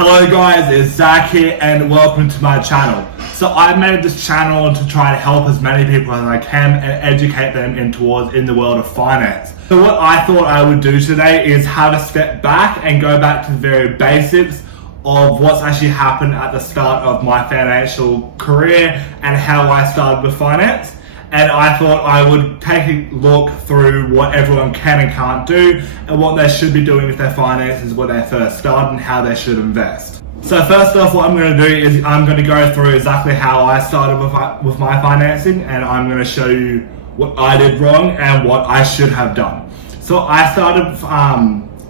Hello guys, it's Zach here and welcome to my channel. So I made this channel to try and help as many people as I can and educate them in the world of finance. So what I thought I would do today is have a step back and go back to the very basics of what's actually happened at the start of my financial career and how I started with finance. And I thought I would take a look through what everyone can and can't do and what they should be doing with their finances when they first start and how they should invest. So first off, what I'm going to do is I'm going to go through exactly how I started with my financing, and I'm going to show you what I did wrong and what I should have done. So I started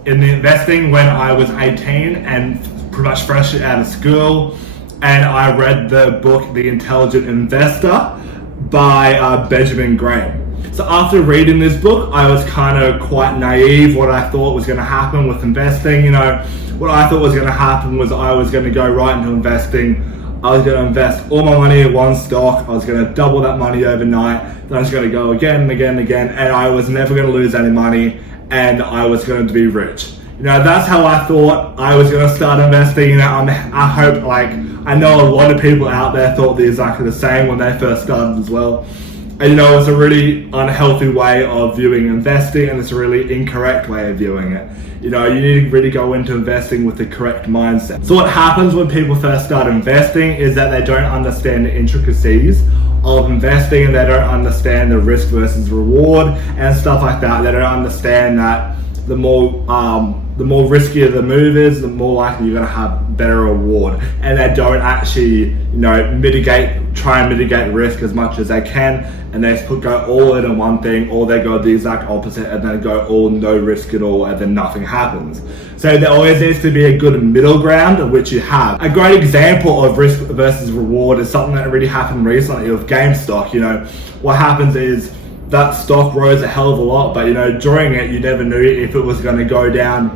in the investing when I was 18 and pretty much fresh out of school, and I read the book The Intelligent Investor by Benjamin Graham. So after reading this book, I was kind of quite naive what I thought was going to happen with investing. You know, what I thought was going to happen was I was going to go right into investing. I was going to invest all my money in one stock. I was going to double that money overnight. Then I was going to go again and again and again, and I was never going to lose any money, and I was going to be rich. You know, that's how I thought I was going to start investing. You know, I hope, I know a lot of people out there thought exactly the same when they first started as well. And you know, it's a really unhealthy way of viewing investing, and it's a really incorrect way of viewing it. You know, you need to really go into investing with the correct mindset. So what happens when people first start investing is that they don't understand the intricacies of investing, and they don't understand the risk versus reward and stuff like that. They don't understand that the more riskier the move is, the more likely you're going to have better reward. And they don't actually, try and mitigate risk as much as they can, and they go all in on one thing, or they go the exact opposite and then go all no risk at all, and then nothing happens. So there always needs to be a good middle ground, of which you have. A great example of risk versus reward is something that really happened recently with GameStop. You know, what happens is that stock rose a hell of a lot, but you know, during it, you never knew if it was going to go down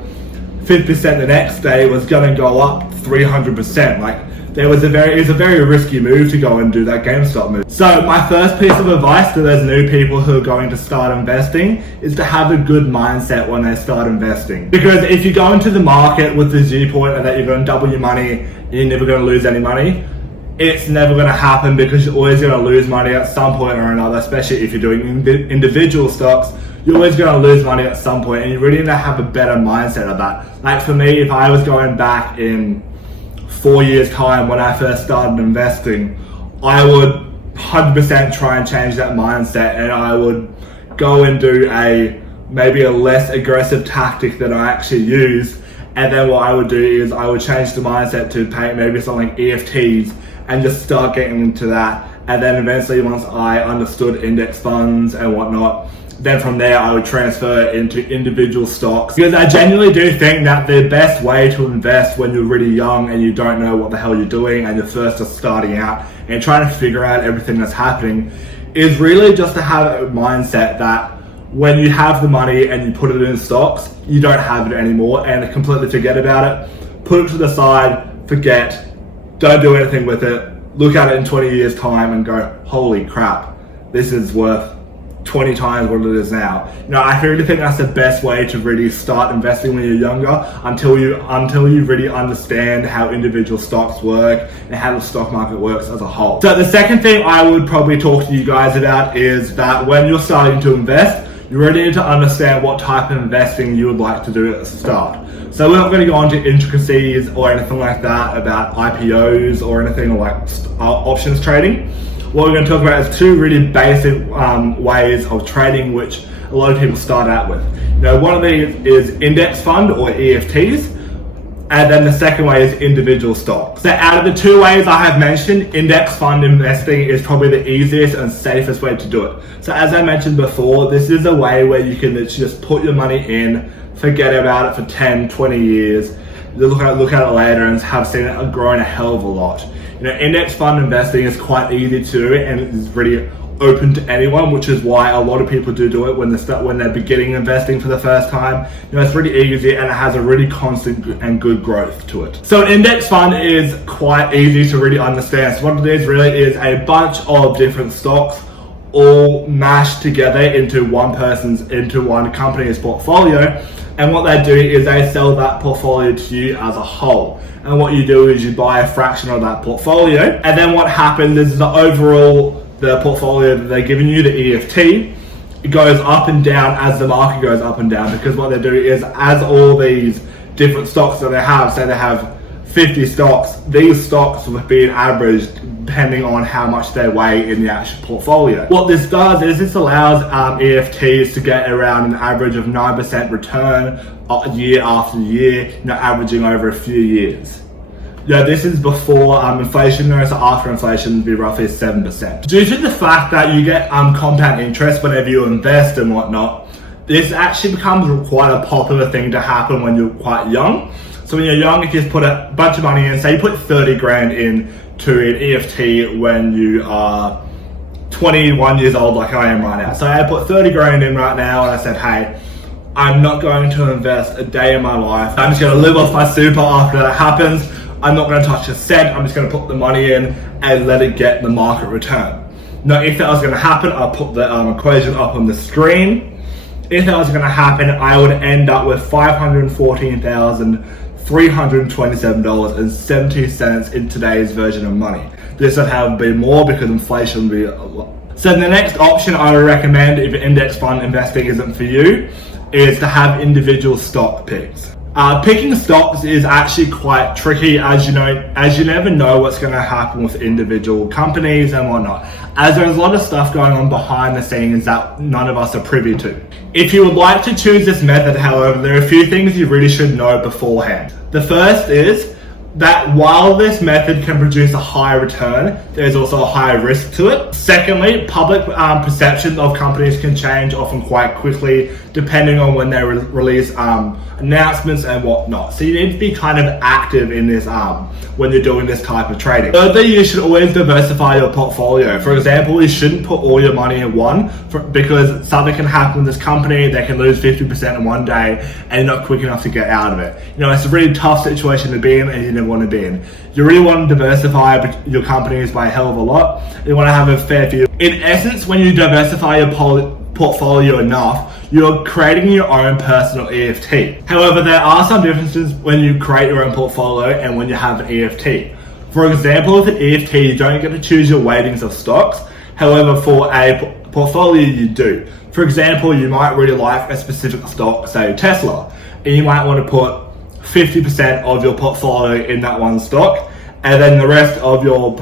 50% the next day, it was going to go up 300%. It was a very risky move to go and do that GameStop move. So my first piece of advice to those new people who are going to start investing is to have a good mindset when they start investing. Because if you go into the market with the viewpoint that you're going to double your money and you're never going to lose any money, it's never going to happen, because you're always going to lose money at some point or another, especially if you're doing individual stocks. You're always going to lose money at some point, and you really need to have a better mindset of that. Like for me, if I was going back in 4 years time when I first started investing, I would 100% try and change that mindset, and I would go and do maybe a less aggressive tactic that I actually use. And then what I would do is I would change the mindset to pay maybe something like EFTs and just start getting into that. And then eventually, once I understood index funds and whatnot, then from there I would transfer into individual stocks. Because I genuinely do think that the best way to invest when you're really young and you don't know what the hell you're doing and you're first just starting out and trying to figure out everything that's happening is really just to have a mindset that when you have the money and you put it in stocks, you don't have it anymore, and completely forget about it. Put it to the side, forget, don't do anything with it. Look at it in 20 years time and go, holy crap, this is worth 20 times what it is now. You know, I really think that's the best way to really start investing when you're younger, until you really understand how individual stocks work and how the stock market works as a whole. So the second thing I would probably talk to you guys about is that when you're starting to invest, you really need to understand what type of investing you would like to do at the start. So we're not going to go into intricacies or anything like that about IPOs or anything like options trading. What we're going to talk about is two really basic ways of trading, which a lot of people start out with. You know, one of these is index fund or EFTs, and then the second way is individual stocks. So out of the two ways I have mentioned, index fund investing is probably the easiest and safest way to do it. So as I mentioned before, this is a way where you can just put your money in, forget about it for 10, 20 years, look at it later and have seen it growing a hell of a lot. You know, index fund investing is quite easy to do, and it is really open to anyone, which is why a lot of people do it when they're beginning investing for the first time. You know, it's really easy and it has a really constant and good growth to it. So an index fund is quite easy to really understand. So what it is really is a bunch of different stocks all mashed together into one company's portfolio. And what they do is they sell that portfolio to you as a whole. And what you do is you buy a fraction of that portfolio. And then what happens is the portfolio that they're giving you, the EFT, it goes up and down as the market goes up and down, because what they do is, as all these different stocks that they have, say they have 50 stocks, these stocks will be averaged depending on how much they weigh in the actual portfolio. What this does is this allows EFTs to get around an average of 9% return year after year, averaging over a few years. This is before inflation, so after inflation would be roughly 7%. Due to the fact that you get compound interest whenever you invest and whatnot, this actually becomes quite a popular thing to happen when you're quite young. So when you're young, if you just put a bunch of money in, say you put 30 grand in to an EFT when you are 21 years old, like I am right now. So I put 30 grand in right now, and I said, hey, I'm not going to invest a day in my life. I'm just going to live off my super after that happens. I'm not going to touch a cent. I'm just going to put the money in and let it get the market return. Now, if that was going to happen, I'll put the equation up on the screen. If that was going to happen, I would end up with $514,327.70 in today's version of money. This would have been more because inflation would be a lot. So the next option I would recommend, if index fund investing isn't for you, is to have individual stock picks. Picking stocks is actually quite tricky, as you never know what's going to happen with individual companies and whatnot, as there's a lot of stuff going on behind the scenes that none of us are privy to. If you would like to choose this method, however, there are a few things you really should know beforehand. The first is that while this method can produce a high return, there's also a high risk to it. Secondly, public perception of companies can change often quite quickly depending on when they release announcements and whatnot. So you need to be kind of active in this when you're doing this type of trading. Thirdly, you should always diversify your portfolio. For example, you shouldn't put all your money in one because something can happen with this company. They can lose 50% in one day and you're not quick enough to get out of it. It's a really tough situation to be in, and you never want to be in. You really want to diversify your companies by a hell of a lot. You want to have a fair few. In essence, when you diversify your portfolio enough, you're creating your own personal EFT. However, there are some differences when you create your own portfolio and when you have an EFT. For example, with an EFT, you don't get to choose your weightings of stocks. However, for a portfolio, you do. For example, you might really like a specific stock, say Tesla, and you might want to put 50% of your portfolio in that one stock, and then the rest of your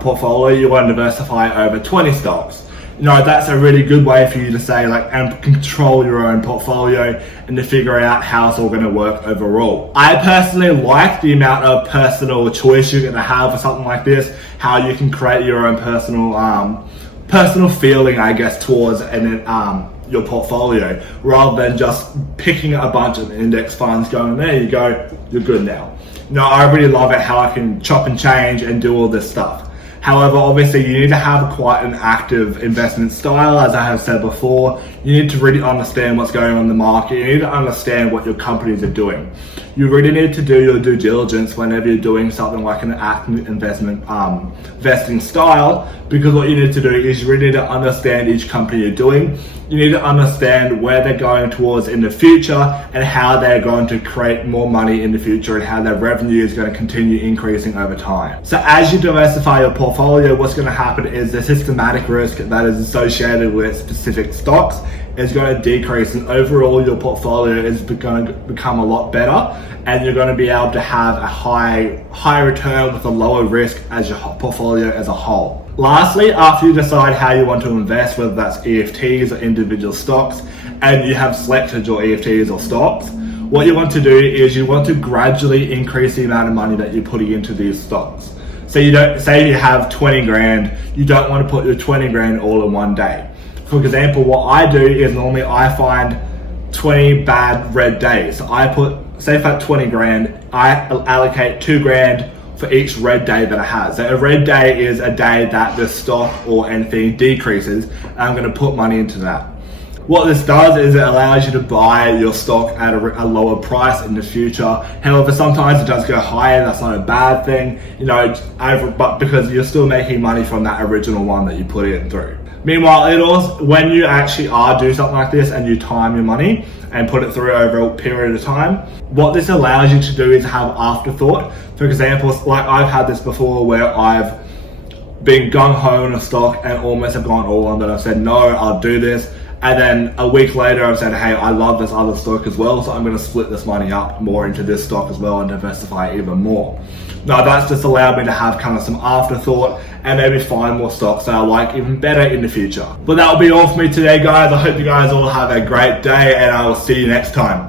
portfolio you want to diversify over 20 stocks. That's a really good way for you to say and control your own portfolio and to figure out how it's all going to work overall. I personally like the amount of personal choice you're going to have for something like this, how you can create your own personal feeling, I guess, towards your portfolio, rather than just picking a bunch of index funds going, there you go, you're good now. I really love it how I can chop and change and do all this stuff. However, obviously you need to have quite an active investment style, as I have said before. You need to really understand what's going on in the market. You need to understand what your companies are doing. You really need to do your due diligence whenever you're doing something like an active investing style, because what you need to do is you really need to understand each company you're doing. You need to understand where they're going towards in the future and how they're going to create more money in the future and how their revenue is going to continue increasing over time. So as you diversify your portfolio, what's going to happen is the systematic risk that is associated with specific stocks is going to decrease, and overall your portfolio is going to become a lot better, and you're going to be able to have a high return with a lower risk as your portfolio as a whole. Lastly, after you decide how you want to invest, whether that's EFTs or individual stocks, and you have selected your EFTs or stocks, what you want to do is you want to gradually increase the amount of money that you're putting into these stocks. So you don't, say you have 20 grand, you don't want to put your 20 grand all in one day. For example, what I do is normally I find 20 bad red days. So I say if I have 20 grand, I allocate 2 grand for each red day that I have. So a red day is a day that the stock or anything decreases, and I'm going to put money into that. What this does is it allows you to buy your stock at a lower price in the future. However, sometimes it does go higher. That's not a bad thing, but because you're still making money from that original one that you put it through. Meanwhile, it also, when you actually do something like this and you time your money and put it through over a period of time, what this allows you to do is have afterthought. For example, like I've had this before where I've been gung-ho in a stock and almost have gone all on, but I've said, no, I'll do this. And then a week later, I've said, hey, I love this other stock as well, so I'm going to split this money up more into this stock as well and diversify even more. Now, that's just allowed me to have kind of some afterthought and maybe find more stocks that I like even better in the future. But that'll be all for me today, guys. I hope you guys all have a great day, and I will see you next time.